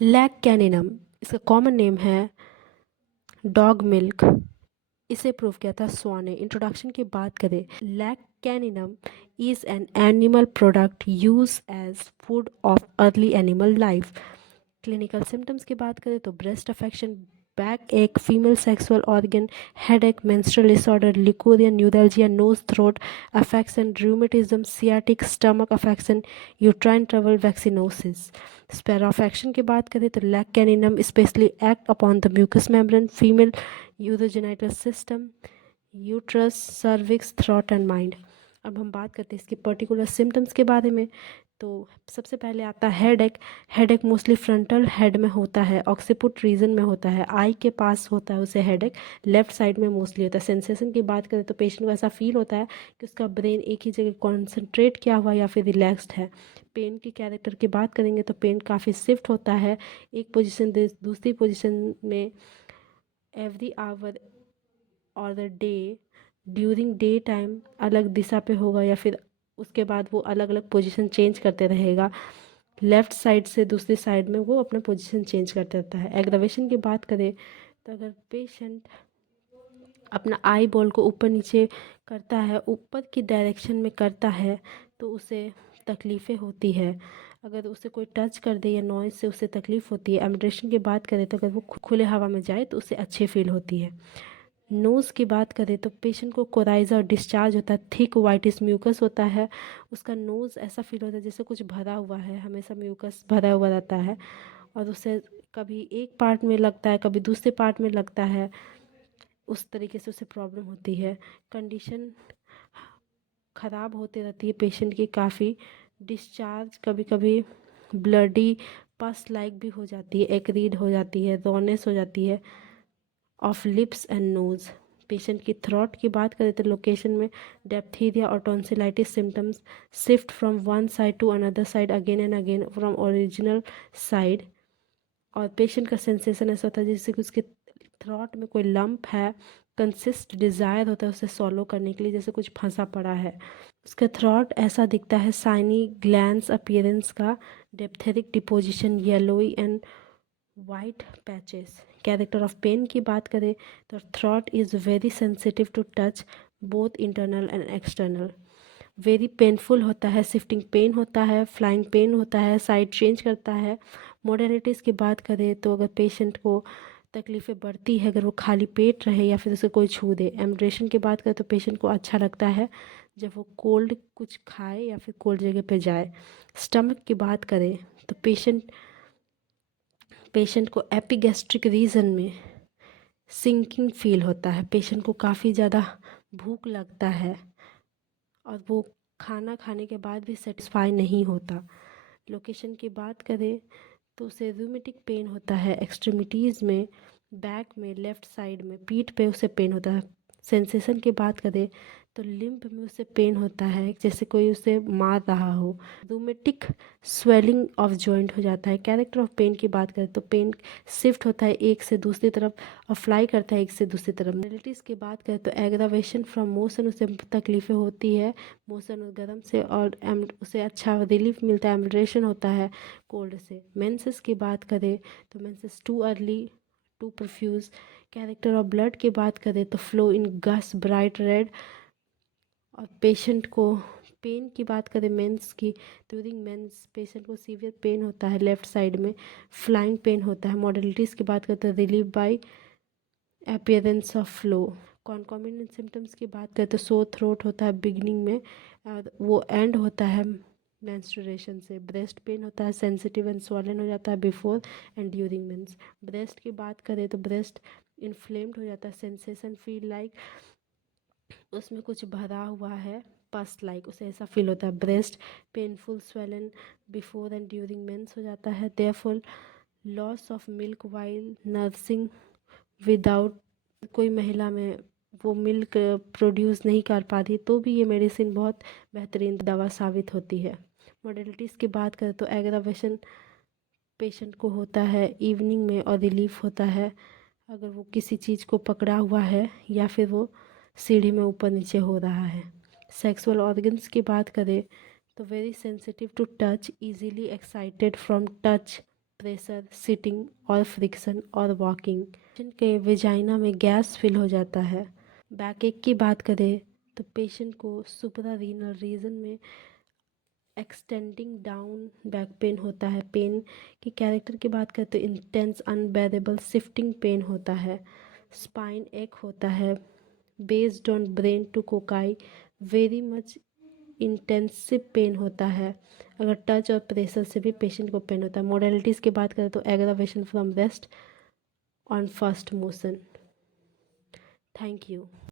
Lack caninum, इसका common name है dog milk. इसे प्रूव किया था स्वान ने। इंट्रोडक्शन की बात करें, lac caninum is an animal product use as food of early animal life. Clinical symptoms की बात करें तो breast affection, back ache, female sexual organ, head ache, menstrual disorder, leucorrhoea, neuralgia, nose throat affection, rheumatism, sciatic, stomach affection, uterine trouble, vaccinosis. Sphere affection की बात करें तो lac caninum specially act upon the mucous membrane, female urogenital system, uterus, cervix, throat and mind. अब हम बात करते हैं इसके पर्टिकुलर सिम्टम्स के बारे में। तो सबसे पहले आता है headache. Headache mostly frontal head में होता है, ऑक्सीपुट रीजन में होता है, आई के पास होता है उसे हेडेक, लेफ्ट साइड में मोस्टली होता है। सेंसेशन की बात करें तो पेशेंट को ऐसा फील होता है कि उसका ब्रेन एक ही जगह कॉन्सेंट्रेट किया हुआ या फिर रिलैक्स्ड है। पेन की कैरेक्टर की बात करेंगे तो पेन काफ़ी शिफ्ट होता है एक पोजिशन से दूसरी पोजिशन में एवरी आवर और the day, during day time अलग दिशा पे होगा या फिर उसके बाद वो अलग अलग पोजीशन चेंज करते रहेगा। लेफ़्ट साइड से दूसरी साइड में वो अपना पोजीशन चेंज करते रहता है। एग्रावेशन की बात करें तो अगर पेशेंट अपना आई बॉल को ऊपर नीचे करता है, ऊपर की डायरेक्शन में करता है तो उसे तकलीफ़ें होती है। अगर उसे कोई टच कर दे या नॉइज़ से उसे तकलीफ़ होती है। एम्ब्रेशन की बात करें तो अगर वो खुले हवा में जाए तो उसे अच्छी फील होती है। नोज़ की बात करें तो पेशेंट को कोराइज़ा और डिस्चार्ज होता है, थिक वाइटिस म्यूकस होता है। उसका नोज़ ऐसा फील होता है जैसे कुछ भरा हुआ है, हमेशा म्यूकस भरा हुआ रहता है और उसे कभी एक पार्ट में लगता है कभी दूसरे पार्ट में लगता है, उस तरीके से उसे प्रॉब्लम होती है। कंडीशन ख़राब होती रहती है पेशेंट की काफ़ी। डिस्चार्ज कभी कभी ब्लडी पस लाइक भी हो जाती है, एक्रीड हो जाती है, रोनेस हो जाती है of lips and nose. Patient की थ्रॉट की बात करें तो लोकेशन में डेप्थीरिया और tonsillitis symptoms shift from one side to another side again and again from original side. और पेशेंट का सेंसेशन ऐसा होता है जैसे कि उसके थ्रॉट में कोई लंप है, कंसिस्ट डिज़ायर होता है उसे सॉलो करने के लिए जैसे कुछ फंसा पड़ा है। उसका थ्रॉट ऐसा दिखता है, साइनी ग्लैंस अपीयरेंस का, diphtheric deposition, yellowy and white patches. Character of pain की बात करें तो throat is very sensitive to touch, both internal and external. Very painful होता है, शिफ्टिंग पेन होता है, फ्लाइंग पेन होता है, साइड चेंज करता है। मोडेलिटीज़ की बात करें तो अगर पेशेंट को तकलीफ़ें बढ़ती है अगर वो खाली पेट रहे या फिर उसे कोई छू दे। एम्ब्रेशन की बात करें तो पेशेंट को अच्छा लगता है जब वो कोल्ड कुछ खाए या फिर कोल्ड जगह पे जाए। स्टमक की बात करें तो पेशेंट को एपिगैस्ट्रिक रीजन में सिंकिंग फील होता है, पेशेंट को काफ़ी ज़्यादा भूख लगता है और वो खाना खाने के बाद भी सेटिस्फाई नहीं होता। लोकेशन की बात करें तो उसे रूमेटिक पेन होता है एक्सट्रीमिटीज़ में, बैक में, लेफ़्ट साइड में, पीठ पे उसे पेन होता है। सेंसेशन की बात करें तो लिम्ब में उसे पेन होता है जैसे कोई उसे मार रहा हो। रूमेटिक स्वेलिंग ऑफ जॉइंट हो जाता है। कैरेक्टर ऑफ पेन की बात करें तो पेन शिफ्ट होता है एक से दूसरी तरफ और फ्लाई करता है एक से दूसरी तरफ। मोडेलिटीज़ की बात करें तो एग्रावेशन फ्रॉम मोशन, उसे तकलीफ़ें होती है मोशन और गर्म से और उसे अच्छा रिलीफ मिलता है, एम्ब्रेशन होता है कोल्ड से। मेंसेस की बात करें तो menses too early too profuse. Character of blood की बात करें तो flow in gush bright red. और पेशेंट को पेन की बात करें मेंस की, ड्यूरिंग मेंस पेशेंट को सीवियर पेन होता है लेफ्ट साइड में, फ्लाइंग पेन होता है। मॉडलिटीज़ की बात करते हैं relief by appearance of flow. Concomitant symptoms की बात करें तो सो थ्रोट होता है बिगनिंग में और वो एंड होता है मेंस्ट्रुएशन से। ब्रेस्ट पेन होता है, सेंसिटिव एंड स्वॉलन हो जाता है before and during menses. Breast की बात करें तो ब्रेस्ट इन्फ्लेम्ड हो जाता है, सेंसेशन फील लाइक उसमें कुछ भरा हुआ है, पस लाइक उसे ऐसा फील होता है। Breast painful swollen before and during menses हो जाता है। Therefore loss of milk while nursing without, कोई महिला में वो मिल्क प्रोड्यूस नहीं कर पाती तो भी ये मेडिसिन बहुत बेहतरीन दवा साबित होती है। मॉडलिटीज़ की बात करें तो एग्रावेशन पेशेंट को होता है इवनिंग में और रिलीफ होता है अगर वो किसी चीज़ को पकड़ा हुआ है या फिर वो सीढ़ी में ऊपर नीचे हो रहा है। सेक्सुअल ऑर्गन्स की बात करें तो very sensitive to touch, easily excited from touch, pressure, sitting और फ्रिक्शन और वॉकिंग। पेशेंट के वेजाइना में गैस फिल हो जाता है। बैक एक की बात करें तो पेशेंट को सुप्रारीनल रीजन में एक्सटेंडिंग डाउन बैक पेन होता है। पेन की कैरेक्टर की बात करें तो इंटेंस अनबेरेबल शिफ्टिंग पेन होता है। स्पाइन एक होता है बेस्ड ऑन ब्रेन टू कोकाई, वेरी मच इंटेंसिव पेन होता है। अगर टच और प्रेशर से भी पेशेंट को पेन होता है। मोडेलिटीज़ की बात करें तो aggravation from rest on first motion. Thank you.